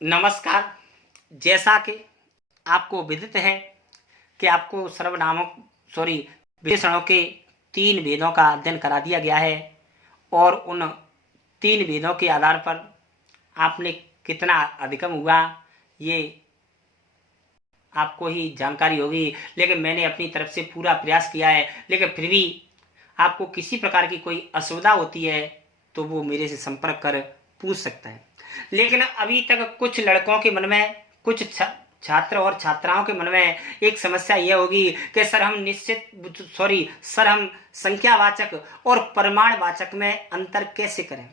नमस्कार। जैसा कि आपको विदित है कि आपको विशेषणों के 3 भेदों का अध्ययन करा दिया गया है और उन 3 भेदों के आधार पर आपने कितना अधिगम हुआ ये आपको ही जानकारी होगी, लेकिन मैंने अपनी तरफ से पूरा प्रयास किया है। लेकिन फिर भी आपको किसी प्रकार की कोई असुविधा होती है तो वो मेरे से संपर्क कर पूछ सकता है। लेकिन अभी तक कुछ लड़कों के मन में, कुछ छात्र और छात्राओं के मन में एक समस्या यह होगी कि सर हम संख्यावाचक और परिमाणवाचक में अंतर कैसे करें।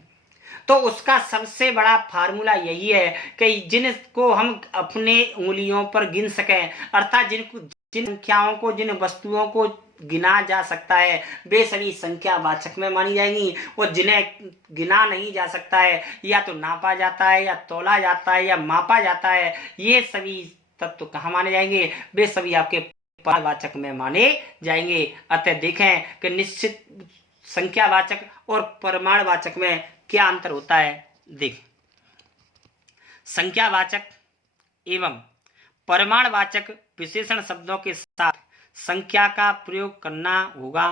तो उसका सबसे बड़ा फार्मूला यही है कि जिनको हम अपने उंगलियों पर गिन सकें, अर्थात जिन संख्याओं को, जिन वस्तुओं को गिना जा सकता है वे सभी संख्यावाचक में मानी जाएंगी, और जिन्हें गिना नहीं जा सकता है, या तो नापा जाता है, या तोला जाता है, या मापा जाता है, ये सभी तत्व कहाँ माने जाएंगे? वे सभी आपके परिमाणवाचक में माने जाएंगे। अतः देखें कि निश्चित संख्यावाचक और परिमाणवाचक में क्या अंतर होता है। देख, संख्यावाचक एवं परिमाणवाचक विशेषण शब्दों के साथ संख्या का प्रयोग करना होगा,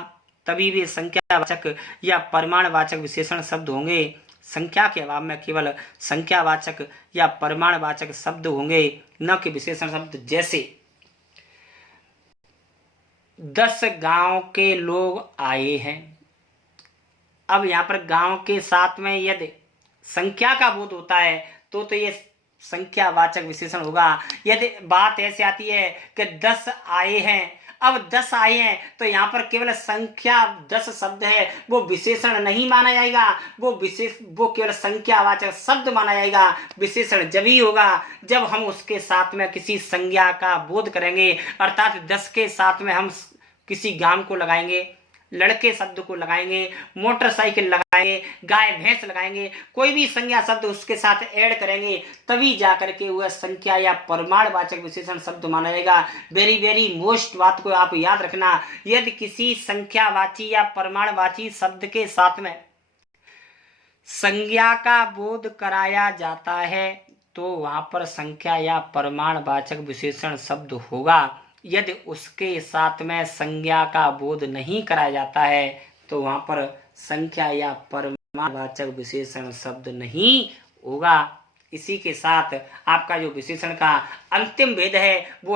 तभी वे संख्यावाचक या परिमाणवाचक विशेषण शब्द होंगे। संख्या के अभाव में केवल संख्यावाचक या परिमाणवाचक शब्द होंगे, न कि विशेषण शब्द। जैसे 10 गांव के लोग आए हैं। अब यहाँ पर गांव के साथ में यदि संख्या का बोध होता है तो ये संख्यावाचक विशेषण होगा। यदि बात ऐसे आती है कि 10 आए हैं, अब 10 आए हैं तो यहाँ पर केवल संख्या 10 शब्द है, वो विशेषण नहीं माना जाएगा, वो केवल संख्यावाचक शब्द माना जाएगा। विशेषण जब ही होगा जब हम उसके साथ में किसी संज्ञा का बोध करेंगे, अर्थात 10 के साथ में हम किसी गांव को लगाएंगे, लड़के शब्द को लगाएंगे, मोटरसाइकिल लगाएंगे, गाय भैंस लगाएंगे, कोई भी संज्ञा शब्द उसके साथ ऐड करेंगे, तभी जाकर के वह संख्या या परिमाणवाचक विशेषण शब्द माना जाएगा। वेरी वेरी मोस्ट बात को आप याद रखना, यदि किसी संख्यावाची या परिमाणवाची शब्द के साथ में संज्ञा का बोध कराया जाता है तो वहां पर संख्या या परिमाणवाचक विशेषण शब्द होगा। यदि उसके साथ में संज्ञा का बोध नहीं कराया जाता है तो वहां पर संख्या या परिमाणवाचक विशेषण शब्द नहीं होगा। इसी के साथ आपका जो विशेषण का अंतिम भेद है वो